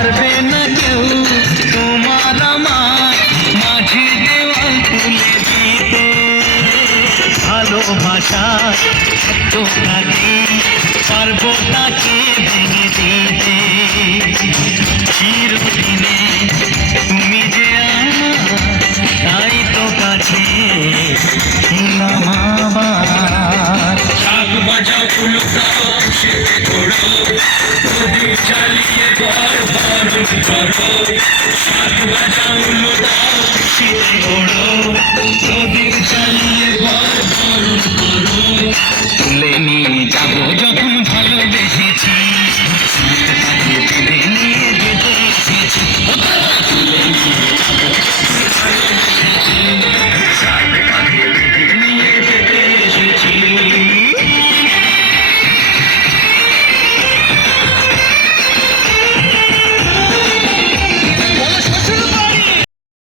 পারবে না কেউ তোমার আমার মাঝে দেওয়াল তুলে দিতে। ভালোবাসার তোটাকে পারবো তাকে ভেঙে দিতে। চিরদিনে তুমি যে আমার, তাই তো কাছে এলাম আবার। শাক বাজাও ফুলো দাও খুশিতে ঘোড়ো, প্রদীপ জ্বালিয়ে ঘর বরণ করো। শাক বাজাও ফুলো দাও খুশিতে ঘোড়ো, প্রদীপ জ্বালিয়ে ঘর বরণ করো। তুলে নিয়ে যাবো